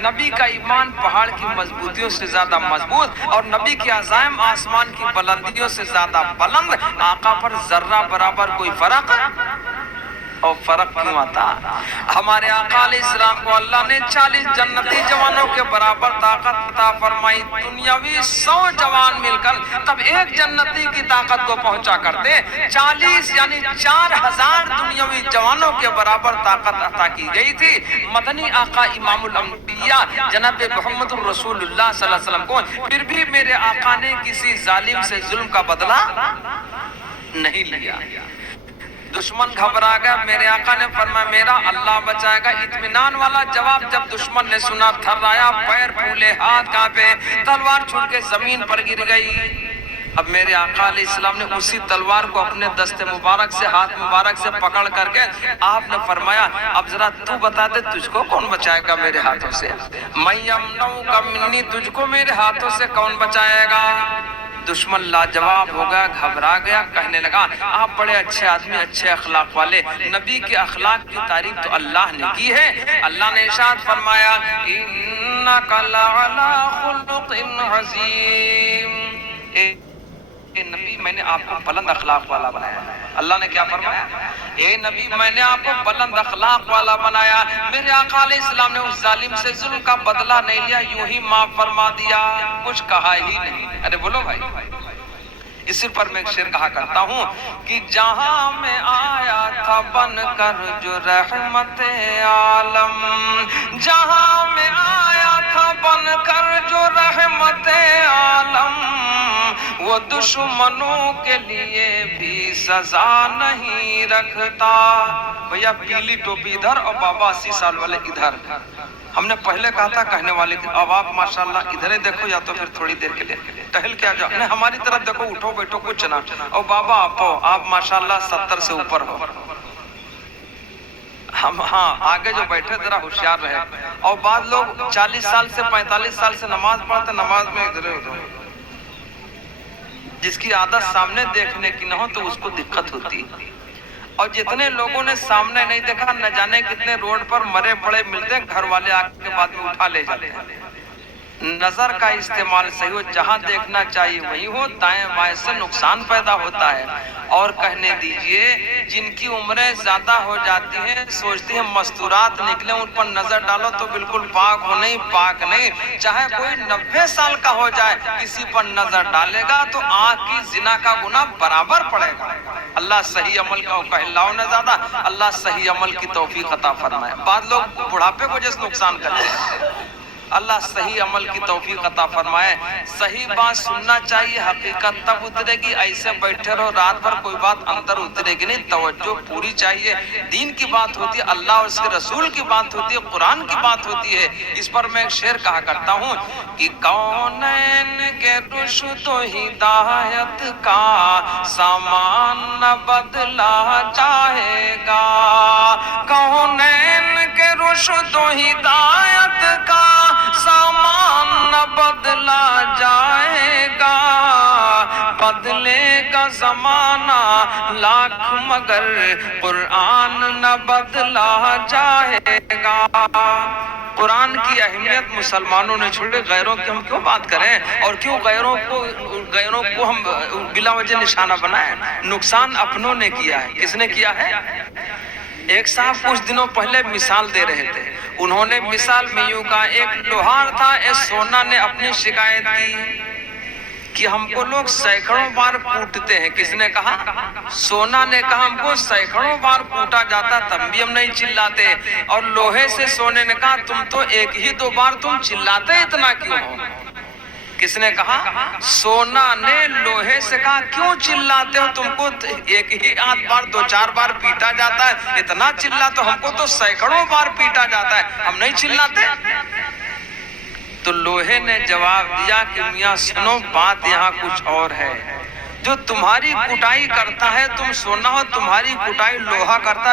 نبی کا ایمان پہاڑ کی مضبوطیوں سے زیادہ مضبوط اور نبی کے عزائم آسمان کی بلندیوں سے زیادہ بلند، آقا پر ذرہ برابر کوئی فرق اور فرق کیوں آتا؟ ہمارے آقا علیہ السلام کو اللہ نے 40 جنتی جوانوں کے برابر طاقت عطا فرمائی، دنیاوی 100 جوان مل کر تب ایک جنتی کی طاقت کو پہنچا کرتے، 40 یعنی 4000 دنیاوی جوانوں کے برابر طاقت عطا کی گئی تھی۔ مدنی آقا امام الانبیاء جناب محمد الرسول اللہ صلی اللہ علیہ وسلم کو پھر بھی میرے آقا نے کسی ظالم سے ظلم کا بدلہ نہیں لیا۔ دشمن گھبرا گیا، میرے آقا نے فرمایا میرا اللہ بچائے گا۔ اطمینان والا جواب جب دشمن نے سنا، تھرایا، پیر پھولے، ہاتھ کانپے، تلوار چھوٹ کے زمین پر گر گئی۔ اب میرے آقا علیہ السلام نے اسی تلوار کو اپنے دست مبارک سے، ہاتھ مبارک سے پکڑ کر کے آپ نے فرمایا اب ذرا تو بتا دے تجھ کو کون بچائے گا میرے ہاتھوں سے؟ میں یمنعک منی، تجھ کو میرے ہاتھوں سے کون بچائے گا؟ دشمن لاجواب ہو گیا، گھبرا گیا، کہنے لگا آپ بڑے اچھے آدمی، اچھے اخلاق والے، نبی کے اخلاق کی تعریف تو اللہ نے کی ہے۔ اللہ نے ارشاد فرمایا انک لعلی خلق عظیم، اے نبی میں نے آپ کو بلند اخلاق والا بنایا۔ اللہ نے کیا فرمایا؟ اے نبی میں نے آپ کو بلند اخلاق والا بنایا۔ میرے آقا علیہ السلام نے اس ظالم سے ظلم کا بدلہ نہیں لیا، یوں ہی معاف فرما دیا، کچھ کہا ہی نہیں۔ ارے بولو بھائی، اسی پر میں ایک شعر کہا کرتا ہوں کہ جہاں میں آیا تھا بن کر جو رحمت عالم، جہاں میں آیا تھا بن کر جو رحمت عالم، وہ دشمنوں کے لیے بھی سزا نہیں رکھتا۔ بھیا پیلی ٹوپی ادھر اور بابا 80 سال والے ادھر۔ ہم نے پہلے کہا تھا کہنے والے کہ اب آپ ماشاءاللہ ادھر ہی دیکھو یا تو پھر تھوڑی دیر کے لیے ٹہل کے آ جاؤ، نہیں ہماری طرف دیکھو، اٹھو بیٹھو کچھ نہ، اور بابا آپ ماشاءاللہ 70 سے اوپر ہو۔ ہم ہاں آگے جو بیٹھے ذرا ہوشیار رہے، اور بعض لوگ 40 سال سے 45 سال سے نماز پڑھتے، نماز میں ادھر ادھر، جس کی عادت سامنے دیکھنے کی نہ ہو تو اس کو دقت ہوتی، اور جتنے لوگوں نے سامنے نہیں دیکھا نہ جانے کتنے روڈ پر مرے پڑے ملتے، گھر والے آگ کے بعد میں اٹھا لے جاتے ہیں۔ نظر کا استعمال صحیح ہو، جہاں دیکھنا چاہیے وہی ہو، دائیں بائیں سے نقصان پیدا ہوتا ہے۔ اور کہنے دیجئے جن کی عمریں زیادہ ہو جاتی ہیں سوچتی ہیں مستورات نکلیں، ان پر نظر ڈالو تو بالکل پاک ہو، نہیں پاک نہیں، چاہے کوئی 90 سال کا ہو جائے کسی پر نظر ڈالے گا تو آنکھ کی زنا کا گناہ برابر پڑے گا۔ اللہ صحیح عمل کا اللہ نے زیادہ، اللہ صحیح عمل کی توفیق عطا فرمائے۔ بعض لوگ بڑھاپے کو جس نقصان کرتے ہیں، اللہ صحیح عمل کی توفیق عطا فرمائے۔ صحیح بات سننا چاہیے، حقیقت تب اترے گی، ایسے بیٹھے رہو رات بھر کوئی بات اندر اترے گی نہیں، توجہ پوری چاہیے۔ دین کی بات ہوتی ہے، اللہ اور اس کے رسول کی بات ہوتی ہے، قرآن کی بات ہوتی ہے۔ اس پر میں ایک شعر کہا کرتا ہوں کہ کونین کے رشد و ہدایت کا سامان نہ بدلا جائے گا، کونین کے رشد و ہدایت کا سامان نہ بدلا جائے گا، بدلے گا زمانہ لاکھ مگر قرآن نہ بدلا جائے گا۔ قرآن کی اہمیت مسلمانوں نے چھوڑے، غیروں کی ہم کیوں بات کریں، اور کیوں غیروں کو ہم بلا وجہ نشانہ بنائیں؟ نقصان اپنوں نے کیا ہے۔ کس نے کیا ہے؟ ایک صاحب کچھ دنوں پہلے مثال دے رہے تھے، انہوں نے مثال میں یوں کہا، ایک لوہار تھا، ایک سونا نے اپنی شکایت کی کہ ہم کو لوگ سینکڑوں بار کوٹتے ہیں۔ کس نے کہا؟ سونا نے کہا ہم کو سینکڑوں بار کوٹا جاتا تب بھی ہم نہیں چلاتے، اور لوہے سے سونے نے کہا تم تو ایک ہی دو بار تم چلاتے اتنا کیوں ہو؟ کس نے کہا؟ سونا نے لوہے سے کہا کیوں چلاتے ہو، تم کو ایک ہی آدھ بار 2-4 بار پیٹا جاتا ہے، اتنا چلا تو ہم کو تو سینکڑوں بار پیٹا جاتا ہے، ہم نہیں چلاتے؟ تو لوہے نے جواب دیا کہ میاں سنو، بات یہاں کچھ اور ہے۔ جو تمہاری کٹائی کرتا ہے تم سونا ہو، تمہاری کٹائی لوہا کرتا،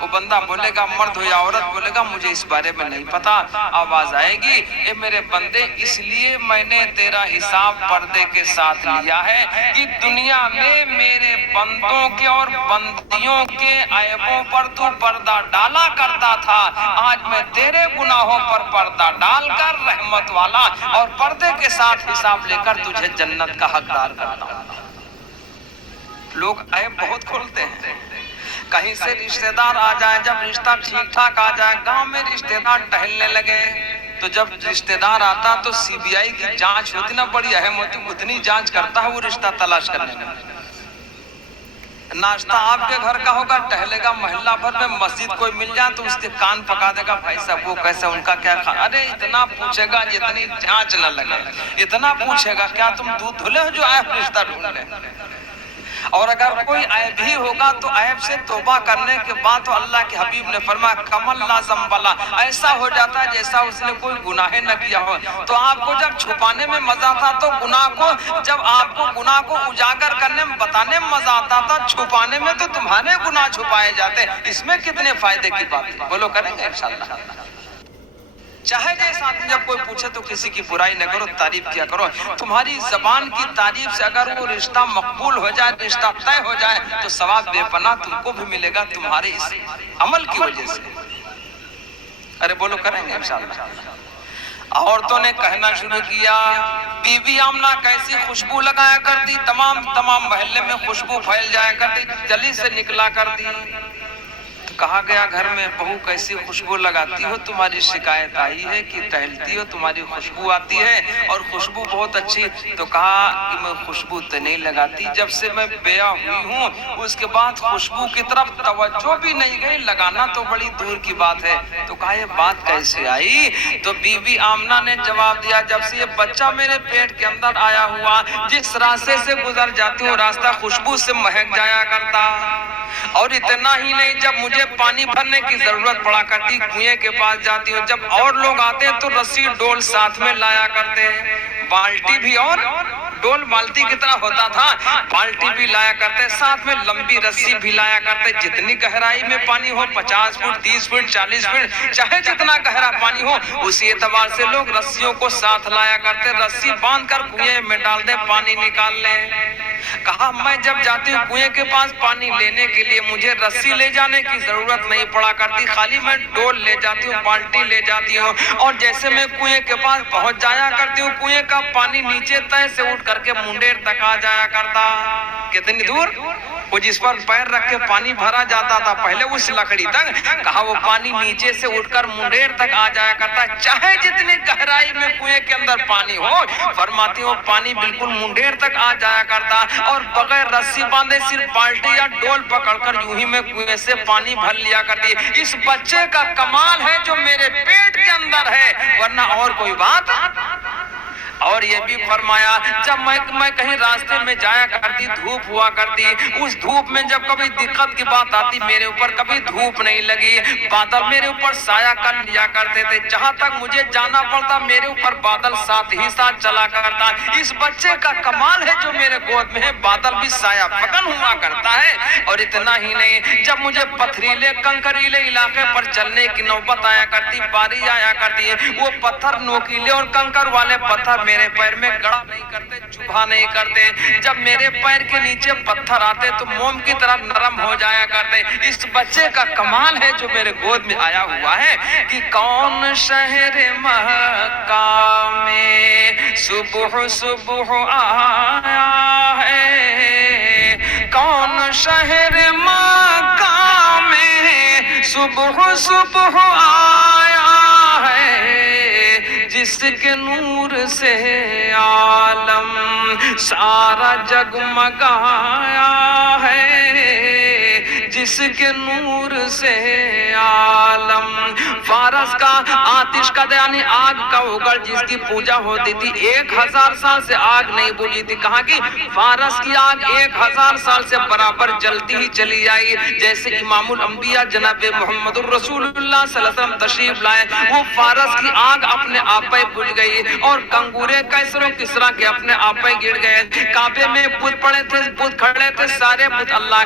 وہ بندہ بولے گا، مرد ہو یا عورت بولے گا مجھے اس بارے میں نہیں پتا، آواز آئے گی، اے میرے بندے اس لیے میں نے تیرا حساب پردے کے ساتھ لیا ہے کہ دنیا میں میرے بندوں کے اور بندیوں کے عیبوں پر تو پردہ ڈالا کرتا تھا، آج میں تیرے گناہوں پر پردہ ڈال کر رحمت والا اور پردے کے ساتھ حساب لے کر تجھے جنت کا حقدار کرتا ہوں۔ لوگ عیب بہت کھولتے ہیں، کہیں سے رشتہ دار آ جائیں، جب رشتہ ٹھیک ٹھاک آ جائے، گاؤں میں رشتہ دار ٹہلنے لگے تو جب رشتہ دار آتا تو سی بی آئی کی جانچ ہوتی نا، بڑی اہم ہوتی، اتنی جانچ کرتا ہے وہ رشتہ تلاش کرنے میں۔ ناشتہ آپ کے گھر کا ہوگا، ٹہلے گا محلہ بھر میں، مسجد کوئی مل جائے تو اس کے کان پکا دے گا، بھائی صاحب وہ کیسا، ان کا کیا کھانا، ارے اتنا پوچھے گا جتنی جانچ نہ لگے، اتنا پوچھے گا کیا تم دودھ دھلے ہو جو عیب رشتہ ڈھونڈ لے۔ اور اگر کوئی عیب ہی ہوگا تو عیب سے توبہ کرنے کے بعد تو اللہ کے حبیب نے فرمایا کمل لا ذنب، ایسا ہو جاتا ہے جیسا اس نے کوئی گناہ نہ کیا ہو۔ تو آپ کو جب چھپانے میں مزہ تھا تو گناہ کو، جب آپ کو گناہ کو اجاگر کرنے میں بتانے میں مزہ آتا تھا، چھپانے میں تو تمہارے گناہ چھپائے جاتے، اس میں کتنے فائدے کی بات ہے، بولو کریں گے انشاءاللہ۔ چاہے جیسا آدمی جب کوئی پوچھے تو کسی کی برائی نہ کرو، تعریف کیا کرو۔ تمہاری زبان کی تعریف سے اگر وہ رشتہ مقبول ہو جائے، رشتہ طے ہو جائے تو ثواب بے پناہ تم کو بھی ملے گا تمہارے اس عمل کی وجہ سے۔ ارے بولو کریں گے انشاءاللہ۔ عورتوں نے کہنا شروع کیا بی بی آمنہ کیسی خوشبو لگایا کرتی، تمام محلے میں خوشبو پھیل جایا کرتی، جلی سے نکلا کرتی۔ کہا گیا گھر میں بہو کیسی خوشبو لگاتی ہو، تمہاری شکایت آئی ہے کہ ٹہلتی ہو تمہاری خوشبو آتی ہے اور خوشبو بہت اچھی۔ تو کہا کہ میں خوشبو تو نہیں لگاتی، جب سے میں بیاہ ہوئی ہوں اس کے بعد خوشبو کی طرف توجہ بھی نہیں گئی، لگانا تو بڑی دور کی بات ہے۔ تو کہا یہ بات کیسے آئی؟ تو بی بی آمنہ نے جواب دیا جب سے یہ بچہ میرے پیٹ کے اندر آیا ہوا، جس راستے سے گزر جاتی ہوں راستہ خوشبو سے مہک جایا کرتا، اور اتنا ہی نہیں جب مجھے پانی بھرنے کی ضرورت پڑا کرتی کنویں کے پاس جاتی ہوں، جب اور لوگ آتے تو رسی ڈول ساتھ میں لایا کرتے، بالٹی بھی اور ڈول بالٹی کی طرح ہوتا تھا، بالٹی بھی لایا کرتے، ساتھ میں لمبی رسی بھی لایا کرتے، جتنی گہرائی میں پانی ہو 50 فٹ 30 فٹ 40 فٹ چاہے جتنا گہرا پانی ہو، اسی اعتبار سے لوگ رسیوں کو ساتھ لایا کرتے، رسی باندھ کر کنویں میں ڈال دے پانی نکال لیں۔ کہا میں جب جاتی ہوں کنویں کے پاس پانی لینے کے لیے مجھے رسی لے جانے کی ضرورت نہیں پڑا کرتی، خالی میں ڈول لے جاتی ہوں، بالٹی لے جاتی ہوں، اور جیسے میں کنویں کے پاس پہنچ جایا کرتی ہوں کنویں کا پانی نیچے تہہ سے اٹھ کر کے منڈیر تک آ جایا کرتا۔ کتنی دور؟ وہ جس پر پیر رکھ کے پانی بھرا جاتا تھا پہلے اس لکڑی تک، کہا وہ پانی نیچے سے اٹھ کر منڈیر تک آ جایا کرتا، چاہے جتنی گہرائی میں کنویں کے اندر پانی ہو، فرماتی ہوں پانی بالکل منڈیر تک آ جایا کرتا، اور بغیر رسی باندھے صرف بالٹی یا ڈول پکڑ کر یوں ہی میں کنویں سے پانی بھر لیا کرتی۔ اس بچے کا کمال ہے جو میرے پیٹ کے اندر ہے، ورنہ اور کوئی بات۔ اور یہ بھی فرمایا جب میں کہیں راستے میں جایا کرتی دھوپ ہوا کرتی، اس دھوپ میں جب کبھی دقت کی بات آتی میرے اوپر کبھی دھوپ نہیں لگی، بادل میرے اوپر سایہ کر لیا کرتے تھے، جہاں تک مجھے جانا پڑتا میرے اوپر بادل ساتھ ہی ساتھ چلا کرتا۔ اس بچے کا کمال ہے جو میرے گود میں ہے، بادل بھی سایہ فکن ہوا کرتا ہے۔ اور اتنا ہی نہیں جب مجھے پتھریلے کنکریلے علاقے پر چلنے کی نوبت آیا کرتی، باری آیا کرتی، وہ پتھر نوکیلے اور کنکر والے پتھر میرے پیر میں گڑا نہیں کرتے، چبھا نہیں کرتے، جب میرے پیر کے نیچے پتھر آتے تو موم کی طرح نرم ہو جایا کرتے۔ اس بچے کا کمال ہے جو میرے گود میں آیا ہوا ہے کہ کون شہر مکہ میں صبح صبح آیا ہے، کون شہر مکہ میں صبح صبح آیا ہے، جس کے نور سے عالم سارا جگمگایا ہے، جس کے نور سے عالم۔ فارس کا آتش کا یعنی آگ کا اگل جس کی پوجا ہوتی تھی 1000 سال سے آگ نہیں بجھی تھی، کہا کہ فارس کی آگ 1000 سال سے برابر جلتی ہی چلی آئی، جیسے امام الانبیاء جناب محمد الرسول اللہ صلی اللہ علیہ وسلم تشریف لائے، وہ فارس کی آگ اپنے آپ پہ بجھ گئی، اور کنگورے کیسر و کسرا کے اپنے آپ پہ گر گئے۔ کعبے میں بت پڑے تھے، بت کھڑے تھے، سارے بت اللہ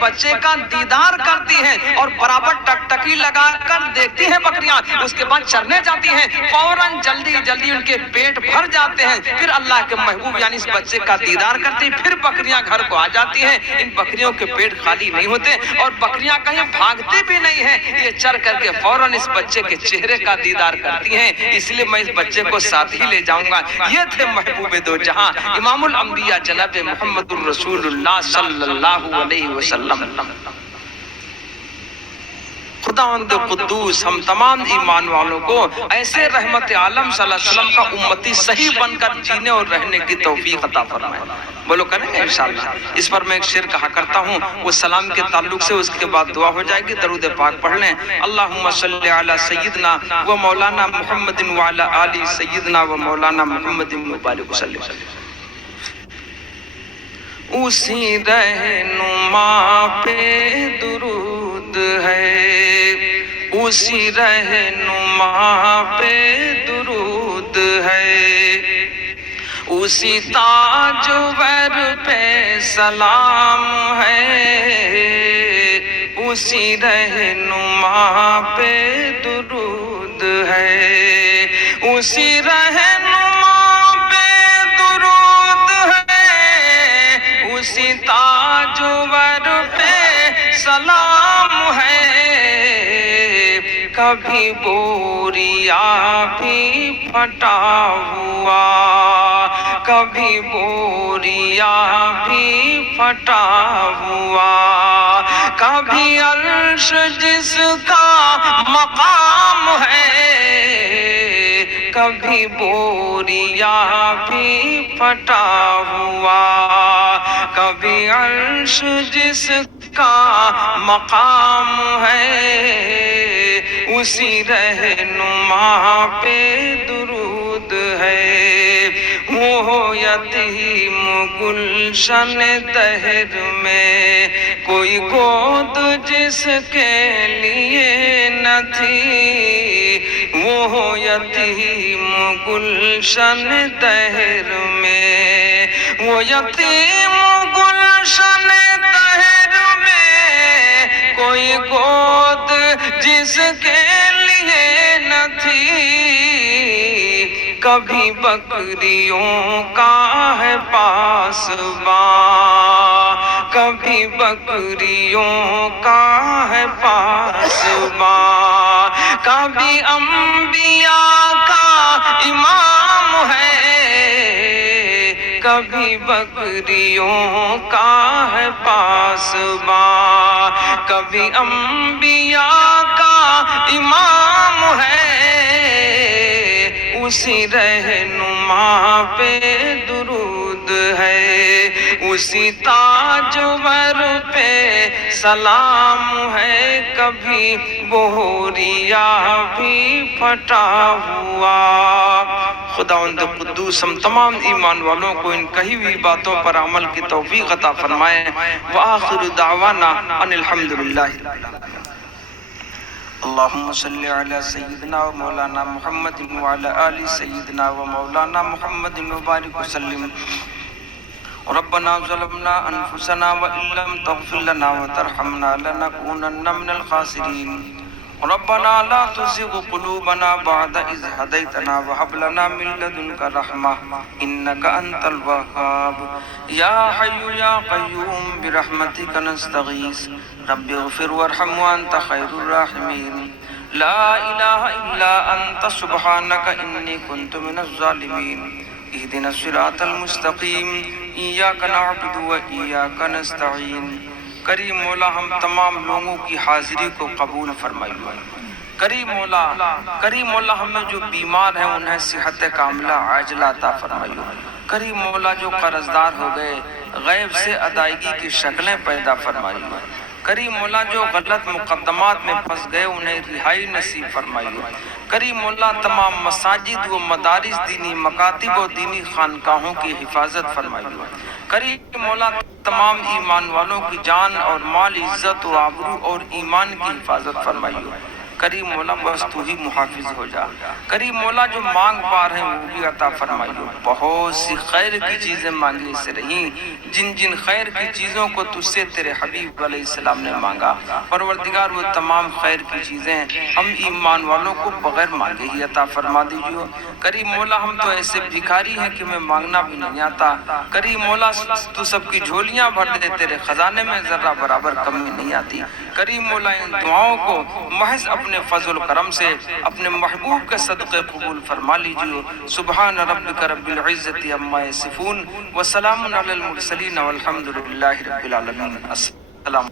بچے کا دیدار کرتی ہیں اور برابر ٹکٹکی لگا کر دیکھتی ہیں بکریاں، اس کے بعد چرنے جاتی ہیں، فوراً جلدی جلدی ان کے پیٹ بھر جاتے ہیں، پھر اللہ کے محبوب یعنی اس بچے کا دیدار کرتی، پھر بکریاں گھر کو آ جاتی ہیں۔ ان بکریوں کے پیٹ خالی نہیں ہوتے اور بکریاں کہیں بھاگتی بھی نہیں ہیں، یہ چر کر کے فوراً اس بچے کے چہرے کا دیدار کرتی ہیں، اس لیے میں اس بچے کو ساتھ ہی لے جاؤں گا۔ یہ تھے محبوب دو جہاں، امام الانبیاء جناب محمد الرسول اللہ صلی اللہ علیہ وسلم۔ خداوند قدوس ہم تمام ایمان والوں کو ایسے رحمت عالم صلی اللہ علیہ وسلم کا امتی صحیح بن کر جینے اور رہنے کی توفیق عطا فرمائے۔ بولو کریں گے انشاءاللہ۔ اس پر میں ایک شعر کہا کرتا ہوں، وہ سلام کے تعلق سے، اس کے بعد دعا ہو جائے گی، درود پاک پڑھ لیں۔ اللہم صلی علی سیدنا و مولانا محمد وعلی آل سیدنا و مولانا محمد مبارک وسلم۔ اسی رہنما پہ درود ہے، اسی رہنما پہ درود ہے، اسی تاجور پہ سلام ہے، اسی رہنما پہ درود ہے، اسی رہنما پہ درود ہے، اسی تاجور پہ سلام ہے۔ کبھی بوریا بھی پھٹا ہوا، کبھی بوریا بھی پھٹا ہوا، کبھی عرش جس کا مقام ہے، کبھی بوریا بھی پھٹا ہوا، کبھی عرش جس کا مقام ہے، اسی رہنما پہ درود ہے۔ وہ یتیم گلشن دہر میں کوئی گود جس کے لیے نہ تھی، وہ یتیم گلشن دہر میں، وہ یتیم گلشن دہر میں کوئی گود جس کے لیے نہ تھی، کبھی بکریوں کا ہے پاسباں، کبھی بکریوں کا ہے پاسباں، کبھی انبیاء کا امام ہے، کبھی بکریوں کا ہے پاسباں، کبھی انبیاء کا امام ہے، اسی رہنما پہ درود ہے، اسی تاجور پہ سلام ہے، کبھی بوریا بھی پھٹا ہوا۔ خداوند قدوس ہم تمام ایمان والوں کو ان کہی ہوئی باتوں پر عمل کی توفیق عطا فرمائے۔ وآخر دعوانا ان الحمدللہ۔ اللہم صلی علی سیدنا و مولانا محمد وعلی آل سیدنا و مولانا محمد مبارک وسلم۔ ربنا ظلمنا انفسنا وان لم تغفر لنا وترحمنا لنكونن من الخاسرین۔ ربنا لا تزغ قلوبنا بعد إذ هديتنا وهب لنا من لدنك رحمة إنك أنت الوهاب يا حي يا قيوم برحمتك نستغيث رب اغفر وارحم وأنت خير الراحمين لا إله إلا أنت سبحانك إني كنت من الظالمين اهدنا الصراط المستقيم إياك نعبد وإياك نستعين۔ کریم مولا ہم تمام لوگوں کی حاضری کو قبول فرمائیے۔ کریم مولا ہمیں جو بیمار ہیں انہیں صحت کاملہ عاجلہ عطا فرمائیے۔ کریم مولا جو قرضدار ہو گئے غیب سے ادائیگی کی شکلیں پیدا فرمائیے۔ کریم مولا جو غلط مقدمات میں پھنس گئے انہیں رہائی نصیب فرمائیے۔ کریم مولا تمام مساجد و مدارس دینی مکاتب و دینی خانقاہوں کی حفاظت فرمائیے۔ کریم مولا تمام ایمان والوں کی جان اور مال عزت و آبرو اور ایمان کی حفاظت فرمائیے۔ کریم مولا بس تو ہی محافظ ہو جا، کریم مولا جو مانگ پا رہے ہیں وہ بھی عطا فرمائیو، بہت سی خیر کی چیزیں مانگی سے رہیں، جن جن خیر کی چیزوں کو تجھ سے تیرے حبیب علیہ السلام نے مانگا، پروردگار وہ تمام خیر کی چیزیں ہم ایمان والوں کو بغیر مانگے ہی عطا فرما دیجیے۔ کریم مولا ہم تو ایسے بھکاری ہیں کہ میں مانگنا بھی نہیں آتا، کریم مولا تو سب کی جھولیاں بھر دے، تیرے خزانے میں ذرہ برابر کمی نہیں آتی، کریم مولا ان دعاؤں کو محض اپنے فضل و کرم سے اپنے محبوب کے صدقے قبول فرما لیجیے۔ سبحان ربک رب العزت عما یصفون وسلام علی المرسلین والحمد للہ رب العالمین۔ السلام